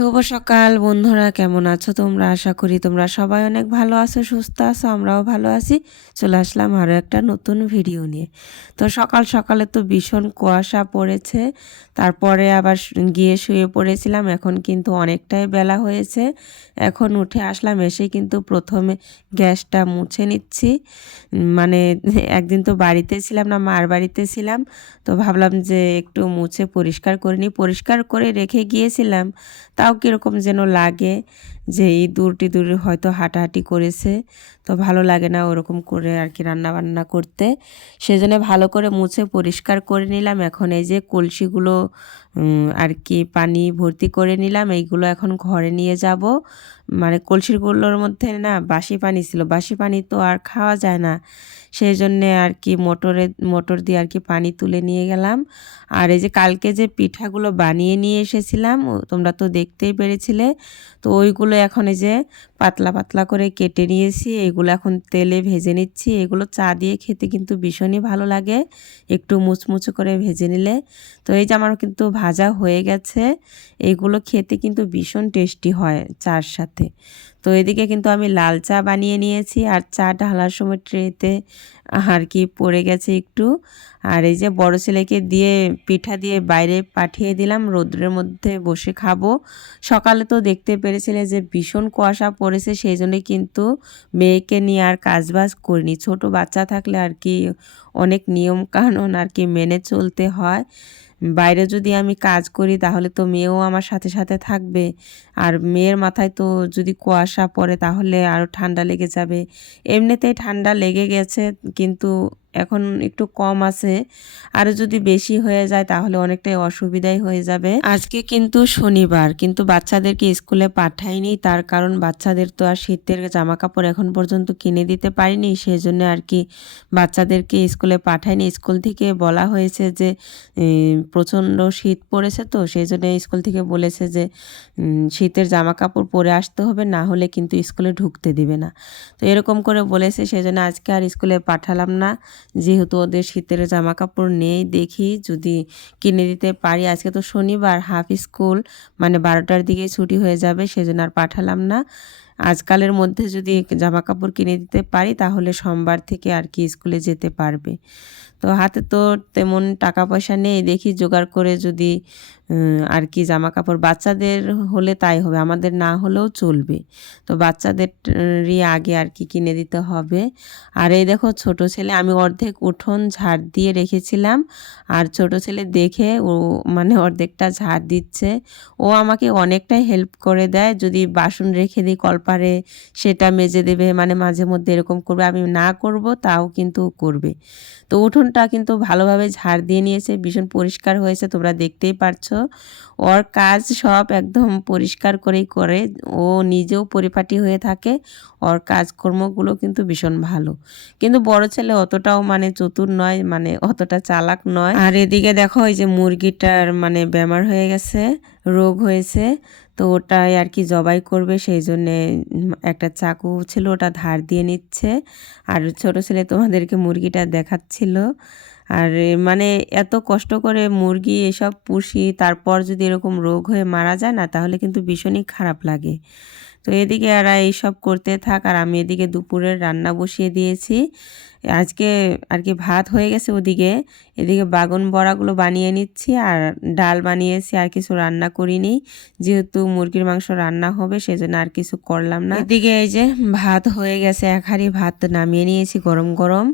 শুভ সকাল বন্ধুরা, কেমন আছো তোমরা? আশা করি তোমরা সবাই অনেক ভালো আছো, সুস্থ আছো। আমরাও ভালো আছি। চলে আসলাম আরও একটা নতুন ভিডিও নিয়ে। তো সকাল সকালে তো ভীষণ কুয়াশা পড়েছে, তারপরে আবার গিয়ে শুয়ে পড়েছিলাম। এখন কিন্তু অনেকটাই বেলা হয়েছে। এখন উঠে আসলাম, এসে কিন্তু প্রথমে গ্যাসটা মুছে নিচ্ছি। মানে একদিন তো বাড়িতে ছিলাম না, মার বাড়িতে ছিলাম, তো ভাবলাম যে একটু মুছে পরিষ্কার করে নিই। পরিষ্কার করে রেখে গিয়েছিলাম, তাও কীরকম যেন লাগে যে ইঁদুর হয়তো হাঁটাহাঁটি করেছে, তো ভালো লাগে না ওরকম করে আর কি রান্নাবান্না করতে। সেজন্য ভালো করে মুছে পরিষ্কার করে নিলাম। এখন এই যে কলসিগুলো আর কি পানি ভর্তি করে নিলাম, এইগুলো এখন ঘরে নিয়ে যাব। মানে কলসিগুলোর মধ্যে না বাসি পানি ছিল, বাসি পানি তো আর খাওয়া যায় না, সেই জন্যে আর কি মোটর দিয়ে আর কি পানি তুলে নিয়ে গেলাম। আর এই যে কালকে যে পিঠাগুলো বানিয়ে নিয়ে এসেছিলাম, তোমরা তো দেখতেই পেরেছিলে, তো ওইগুলো এখন এই যে পাতলা পাতলা করে কেটে নিয়েছি, এগুলো এখন তেলে ভেজে নিচ্ছি। এগুলো চা দিয়ে খেতে কিন্তু ভীষণই ভালো লাগে, একটু মুচমুচে করে ভেজে নিলে। তো এই যে আমার কিন্তু ভাজা হয়ে গেছে, এগুলো খেতে কিন্তু ভীষণ টেস্টি হয় চার সাথে। তো এদিকে কিন্তু আমি লাল চা বানিয়ে নিয়েছি, আর চা ঢালার সময় ট্রেতে আর কি পড়ে গেছে একটু। আর এই যে বড় ছেলেকে দিয়ে পিঠা দিয়ে বাইরে পাঠিয়ে দিলাম, রোদ্রের মধ্যে বসে খাবো। সকালে তো দেখতে পেরেছিলে যে ভীষণ কুয়াশা পড়েছে, সেই জন্যই কিন্তু মেয়েকে নিয়ে আর কাজবাজ করিনি। ছোট বাচ্চা থাকলে আর কি অনেক নিয়ম কানুন আর কি মেনে চলতে হয়। বাইরে যদি আমি কাজ করি তাহলে তো মেয়েও আমার সাথে সাথে থাকবে, আর মেয়ের মাথায় তো যদি কুয়াশা পড়ে তাহলে আরও ঠান্ডা লেগে যাবে। এমনিতেই ঠান্ডা লেগে গেছে, কিন্তু এখন একটু কম আছে, আরও যদি বেশি হয়ে যায় তাহলে অনেকটাই অসুবিধাই হয়ে যাবে। আজকে কিন্তু শনিবার, কিন্তু বাচ্চাদেরকে স্কুলে পাঠাইনি, তার কারণ বাচ্চাদের তো আর শীতের জামা কাপড় এখন পর্যন্ত কিনে দিতে পারিনি, সেই জন্য আর কি বাচ্চাদেরকে স্কুলে পাঠাইনি। স্কুল থেকে বলা হয়েছে যে প্রচণ্ড শীত পড়েছে, তো সেই জন্য স্কুল থেকে বলেছে যে শীতের জামা কাপড় পরে আসতে হবে, না হলে কিন্তু স্কুলে ঢুকতে দিবে না। তো এরকম করে বলেছে, সেই জন্য আজকে আর স্কুলে পাঠালাম না, যেহেতু ওদের শীতের জামা কাপড় নেই। দেখি যদি কিনে দিতে পারি। আজকে তো শনিবার, হাফ স্কুল, মানে 12টার দিকে ছুটি হয়ে যাবে, সেজন্য আর পাঠালাম না। আজকালের মধ্যে যদি জামা কাপড় কিনে দিতে পারি তাহলে সোমবার থেকে আর কি স্কুলে যেতে পারবে। তো হাতে তো তেমন টাকা পয়সা নেই, দেখি জোগাড় করে যদি আর কি জামা কাপড় বাচ্চাদের হলে তাই হবে, আমাদের না হলেও চলবে। তো বাচ্চাদেরই আগে আর কি কিনে দিতে হবে। আর এই দেখো ছোট ছেলে, আমি অর্ধেক উঠোন ঝাড় দিয়ে রেখেছিলাম, আর ছোট ছেলে দেখে ও মানে অর্ধেকটা ঝাড় দিচ্ছে। ও আমাকে অনেকটাই হেল্প করে দেয়, যদি বাসন রেখে দিই কলপারে সেটা মেজে দেবে, মানে মাঝে মধ্যে এরকম করবে, আমি না করব তাও কিন্তু করবে। তো উঠোনটা কিন্তু ভালোভাবে ঝাড় দিয়ে নিয়েছে, ভীষণ পরিষ্কার হয়েছে, তোমরা দেখতেই পারছো। ওর কাজ সব একদম পরিষ্কার করেই করে, ও নিজেও পরিপাটি হয়ে থাকে, ওর কাজকর্মগুলো কিন্তু ভীষণ ভালো। কিন্তু বড় ছেলে অতটাও মানে চতুর নয়, মানে অতটা চালাক নয়। আর এদিকে দেখো এই যে মুরগিটার মানে বেমার হয়ে গেছে, রোগ হয়েছে, তো ওটাই আর কি জবাই করবে, সেই জন্যে একটা চাকু ছিল ওটা ধার দিয়ে নিচ্ছে। আর ছোট ছেলে তোমাদেরকে মুরগিটা দেখাচ্ছিল। আর মানে এত কষ্ট করে মুরগি এসব পুষি, তারপর যদি এরকম রোগ হয়ে মারা যায় না, তাহলে কিন্তু ভীষণই খারাপ লাগে। তো এদিকে এরা এইসব করতে থাক, আর আমি এদিকে দুপুরের রান্না বসিয়ে দিয়েছি। আজকে আর কি ভাত হয়ে গেছে ওদিকে, এদিকে বাগুন বড়াগুলো বানিয়ে নিচ্ছি, আর ডাল বানিয়েছি, আর কিছু রান্না করিনি, যেহেতু মুরগির মাংস রান্না হবে সেজন্য আর কিছু করলাম না। এদিকে এই যে ভাত হয়ে গেছে, এক হাঁড়ি ভাত নামিয়ে নিয়েছি গরম গরম।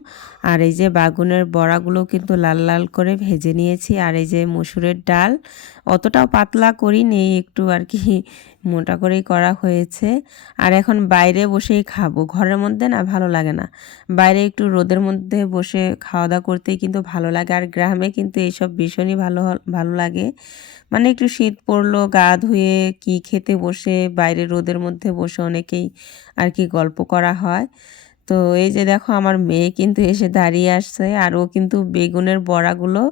আর এই যে বাগুনের বড়াগুলো কিন্তু লাল লাল করে ভেজে নিয়েছি। আর এই যে মসুরের ডাল, অতটাও পাতলা করিনি, একটু আর কি মোটা করেই করা হয়েছে। আর এখন বাইরে বসেই খাবো, ঘরের মধ্যে না ভালো লাগে না, বাইরে একটু রোদের মধ্যে বসে খাওয়া দাওয়া করতেই কিন্তু ভালো লাগে। আর গ্রামে কিন্তু এইসব ভীষণই ভালো লাগে, মানে একটু শীত পড়লো, গা ধুয়ে কি খেতে বসে বাইরে রোদের মধ্যে বসে অনেকেই আর কি গল্প করা হয়। তো এই যে দেখো আমার মেয়ে কিন্তু এসে দাঁড়িয়ে আসছে, আর ও কিন্তু বেগুনের বড়াগুলো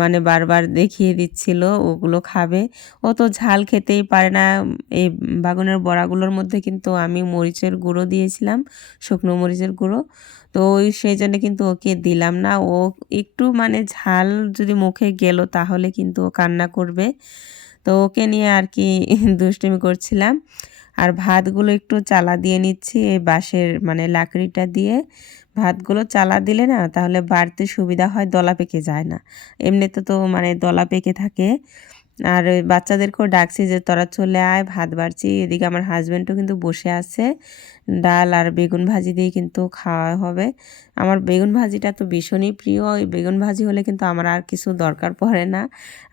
মানে বারবার দেখিয়ে দিচ্ছিল ওগুলো খাবে। ও তো ঝাল খেতেই পারে না। এই বাগুনের বড়াগুলোর মধ্যে কিন্তু আমি মরিচের গুঁড়ো দিয়েছিলাম, শুকনো মরিচের গুঁড়ো, তো ওই সেই জন্য কিন্তু ওকে দিলাম না। ও একটু মানে ঝাল যদি মুখে গেল তাহলে কিন্তু ও কান্না করবে। তো ওকে নিয়ে আর কি দুষ্টুমি করছিলাম। আর ভাতগুলো একটু চালা দিয়ে নিচ্ছি এই বাঁশের মানে লাকড়িটা দিয়ে। ভাতগুলো চালা দিলে না তাহলে বাড়তে সুবিধা হয়, দলা পেকে যায় না। এমনিতে তো মানে দলা পেকে থাকে। আর ওই বাচ্চাদেরকেও ডাকছি যে তোরা চলে আয়, ভাত বাড়ছি। এদিকে আমার হাজব্যান্ডও কিন্তু বসে আছে, ডাল আর বেগুন ভাজি দিয়ে কিন্তু খাওয়া হবে। আমার বেগুন ভাজিটা তো ভীষণই প্রিয়, ওই বেগুন ভাজি হলে কিন্তু আমার আর কিছু দরকার পড়ে না,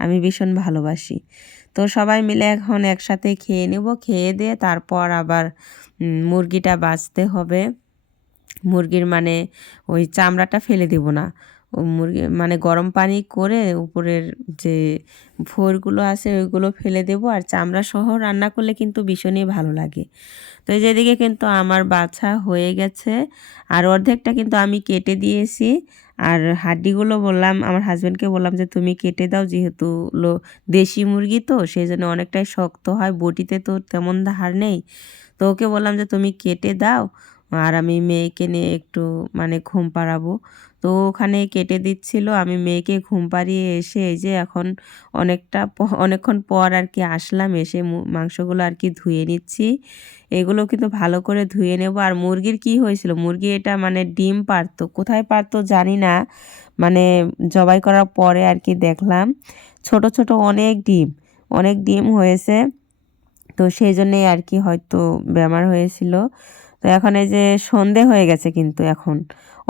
আমি ভীষণ ভালোবাসি। তো সবাই মিলে এখন একসাথে খেয়ে নেব, খেয়ে দিয়ে তারপর আবার মুরগিটা বাছতে হবে। মুরগির মানে ওই চামড়াটা ফেলে দেব না, ও মুরগি মানে গরম পানি করে উপরের যে ফোরগুলো আছে ওইগুলো ফেলে দেব, আর চামড়া সহ রান্না করলে কিন্তু ভীষণই ভালো লাগে। তো এই যেদিকে কিন্তু আমার বাছা হয়ে গেছে, আর অর্ধেকটা কিন্তু আমি কেটে দিয়েছি। আর হাড্ডিগুলো বললাম আমার হাজব্যান্ডকে, বললাম যে তুমি কেটে দাও, যেহেতু দেশি মুরগি তো সেই জন্য অনেকটাই শক্ত হয়, বটিতে তো তেমন ধার নেই। তো ওকে বললাম যে তুমি কেটে দাও, আর আমি মেয়েকে নিয়ে একটু মানে ঘুম পাড়াবো। তো ওখানে কেটে দিচ্ছিল, আমি মেয়েকে ঘুম পাড়িয়ে এসে এই যে এখন অনেকক্ষণ পর আর কি আসলাম, এসে মাংসগুলো আর কি ধুয়ে নিচ্ছি। এগুলো কিন্তু ভালো করে ধুয়ে নেব। আর মুরগির কি হয়েছিল, মুরগি এটা মানে ডিম পারতো, কোথায় পারতো জানি না, মানে জবাই করার পরে আর কি দেখলাম ছোট ছোট অনেক ডিম হয়েছে। তো সেই জন্যেই আর কি হয়তো বেমার হয়েছিল। তো এখন এই যে সন্ধে হয়ে গেছে, কিন্তু এখন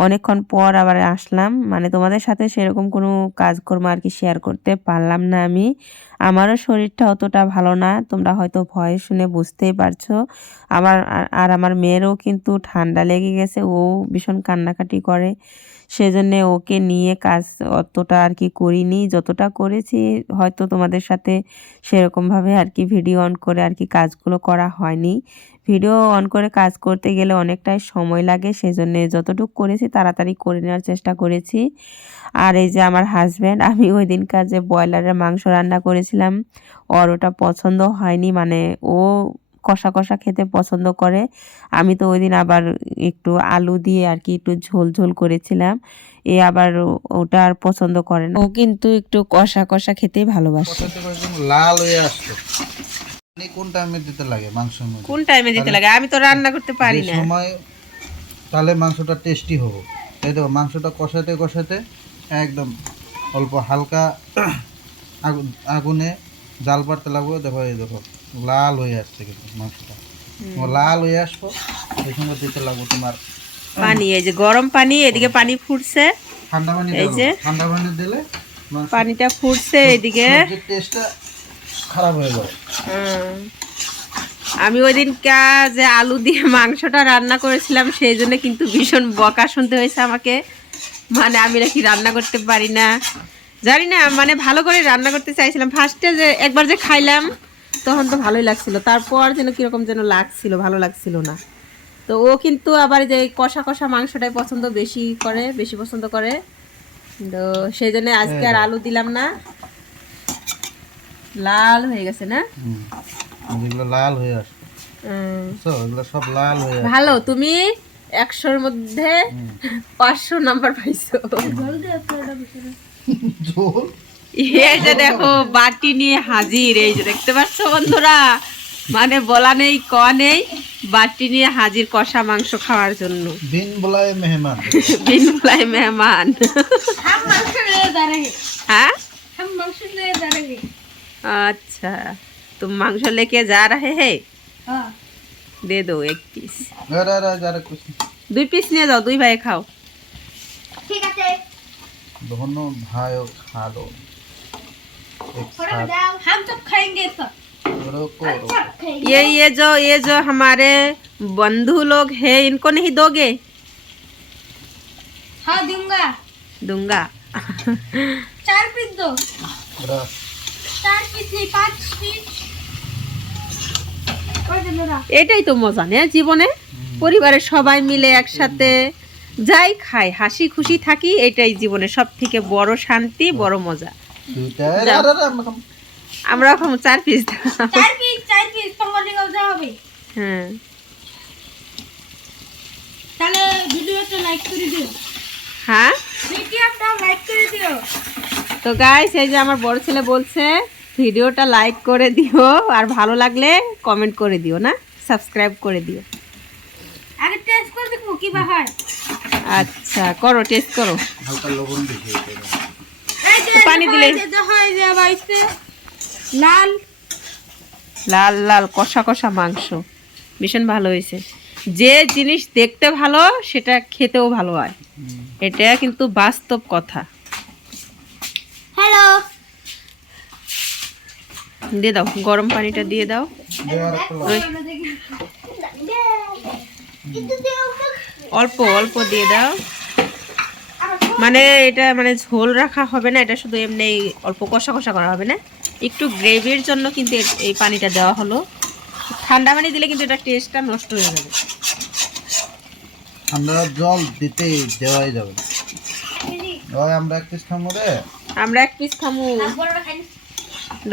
অনেকক্ষণ পর আবার আসলাম, মানে তোমাদের সাথে সেরকম কোনো কাজকর্ম আর কি শেয়ার করতে পারলাম না আমি। আমারও শরীরটা অতটা ভালো না, তোমরা হয়তো ভয়েস শুনে বুঝতেই পারছো। আর আমার মেয়েরও কিন্তু ঠান্ডা লেগে গেছে, ও ভীষণ কান্নাকাটি করে। সেজন্যে ওকে নিয়ে কাজ অতটা আর কি করিনি, যতটা করেছি হয়তো তোমাদের সাথে সেরকমভাবে আর কি ভিডিও অন করে আর কি কাজগুলো করা হয়নি। ভিডিও অন করে কাজ করতে গেলে অনেকটাই সময় লাগে, সেজন্যে যতটুকু করেছি তাড়াতাড়ি করে নেওয়ার চেষ্টা করেছি। আর এই যে আমার হাজব্যান্ড, আমি ওই দিনকার যে ব্রয়লারের মাংস রান্না করেছিলাম ওর ওটা পছন্দ হয়নি, মানে ও কষা কষা খেতে পছন্দ করে। আমি তো ওই দিন আবার একটু আলু দিয়ে আর কি একটু ঝোল ঝোল করেছিলাম, এ আবার ওটা আর পছন্দ করে না, ও কিন্তু একটু কষা কষা খেতেই ভালোবাসে। লাল হয়ে আসছে, কোন টাইমে দিতে লাগে মাংসের মধ্যে, কোন টাইমে দিতে লাগে আমি তো রান্না করতে পারি না সময়, তাহলে মাংসটা টেস্টি হবে। তাই তো মাংসটা কষাতে কষাতে একদম অল্প হালকা আগুনে জাল পাড়তে লাগবে। দেখো এই দেখো লাল হয়ে আসছে, কিন্তু মাংসটা লাল হয়ে আসবো এই সময় দিতে লাগবে তোমার পানি, এই যে গরম পানি, এদিকে পানি ফুটছে, ঠান্ডা পানি। এই যে ঠান্ডা পানি দিলে পানিটা ফুটছে, এদিকে টেস্টটা খারাপ হয়ে যাবে। আমি ওই দিন যে আলু দিয়ে মাংসটা রান্না করেছিলাম সেই জন্য কিন্তু ভীষণ বকা শুনতে হয়েছে আমাকে, মানে আমি নাকি রান্না করতে পারি না, জানি না, মানে ভালো করে রান্না করতে চাইছিলাম। ফার্স্টে যে একবার যে খাইলাম তখন তো ভালোই লাগছিল, তারপর যেন কীরকম যেন লাগছিল, ভালো লাগছিল না। তো ও কিন্তু আবার যে কষা কষা মাংসটাই বেশি পছন্দ করে। তো সেই জন্য আজকে আর আলু দিলাম না, লাল হয়ে গেছে না, যেগুলো লাল হয়ে আসছে এগুলো সব লাল হয়ে আসছে। ভালো, তুমি 100-র মধ্যে 500 নাম্বার পাইছো। এই যে দেখো বাটি নিয়ে হাজির, এই যে দেখতে পাচ্ছ বন্ধুরা, মানে বলা নেই ক নেই, বাটি নিয়ে হাজির কষা মাংস খাওয়ার জন্য। বিন বুলায়ে মেহমান, बिन बुलाए मेहमान। हम मांस ले जा रहे हैं, हाँ हम मांस ले जा रहे हैं। अच्छा, तुम मांस लेके जा रहे हैं, हाँ दे दो 1 पीस, যারা कुछ 2 पीस নিয়ে যাও, 2 ভাই খাও। ठीक है, दोनों भाइयों खा लो एक थोड़ा साथ। जाओ, हम सब खाएंगे सब रुको सब खाएंगे। ये जो हमारे बंधु लोग हैं इनको नहीं दोगे? हाँ दूंगा, दूंगा। 4 पीस दो, रुको। 4 पीस नहीं 5 पीस। और दे मेरा এটাই তো মজা না জীবনে, পরিবারের সবাই মিলে একসাথে যাই খাই, হাসি খুশি থাকি, এটাই জীবনে সব থেকে বড় শান্তি, বড় মজা। যাও। আমরা এখন 4 পিস। 4 পিস তোমাদের যাও হবে। হ্যাঁ তাহলে ভিডিওটা লাইক করে দিও, হ্যাঁ। ভিডিওটা লাইক করে দিও। তো গাইস এই যে আমার বড় ছেলে বলছে ভিডিওটা লাইক করে দিও, আর ভালো লাগলে কমেন্ট করে দিও, না সাবস্ক্রাইব করে দিও। আগে টেস্ট করে দেখবো কি বা হয়। আচ্ছা করো, টেস্ট করো। হালকা লবণ বেশি হয়েছে। এই যে পানি দিলে হয় যে বাইতে লাল লাল লাল কষা কষা মাংস, ভীষণ ভালো হয়েছে। যে জিনিস দেখতে ভালো সেটা খেতেও ভালো হয়, এটা কিন্তু বাস্তব কথা। হ্যালো দিয়ে দাও, গরম পানিটা দিয়ে দাও। দেওয়ার একটা অল্প অল্প দিয়ে দাও, মানে এটা মানে ঝোল রাখা হবে না, এটা শুধু এমনি অল্প কষা কষা করা হবে না, একটু গ্রেভির জন্য কিন্তু এই পানিটা দেওয়া হলো। ঠান্ডা পানি দিলে কিন্তু এটা টেস্টটা নষ্ট হয়ে যাবে। আমরা জল দিতে দেওয়াই যাবে। ওই আমরা এক পিস খামো রে। আমরা এক পিস খামু।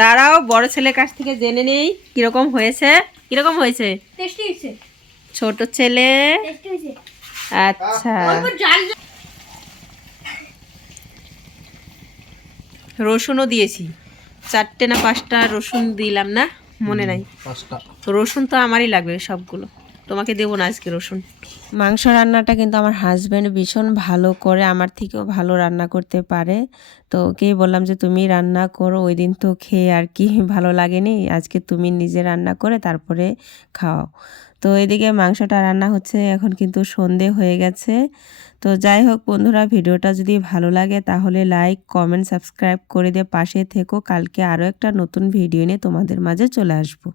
দাঁড়াও, বড় ছেলের কাছ থেকে জেনে নেই কিরকম হয়েছে। কিরকম হয়েছে? টেস্টি হইছে, ছোট ছেলে। টেস্টি হইছে। আচ্ছা, অল্প ঝাল রসুনও দিয়েছি, 4টে না 5টা রসুন দিলাম না, মনে নাই। 5টা রসুন তো আমারই লাগবে সবগুলো, তোমাকে দেবো না আজকে রসুন। মাংস রান্নাটা কিন্তু আমার হাজব্যান্ড ভীষণ ভালো করে, আমার থেকেও ভালো রান্না করতে পারে। তো ওকেই বললাম যে তুমি রান্না করো, ওই দিন তো খেয়ে আর কি ভালো লাগেনি, আজকে তুমি নিজে রান্না করে তারপরে খাও। তো এদিকে মাংসটা রান্না হচ্ছে, এখন কিন্তু সন্ধে হয়ে গেছে। তো যাই হোক বন্ধুরা, ভিডিওটা যদি ভালো লাগে তাহলে লাইক কমেন্ট সাবস্ক্রাইব করে দিয়ে পাশে থেকো। কালকে আরও একটা নতুন ভিডিও নিয়ে তোমাদের মাঝে চলে আসবো।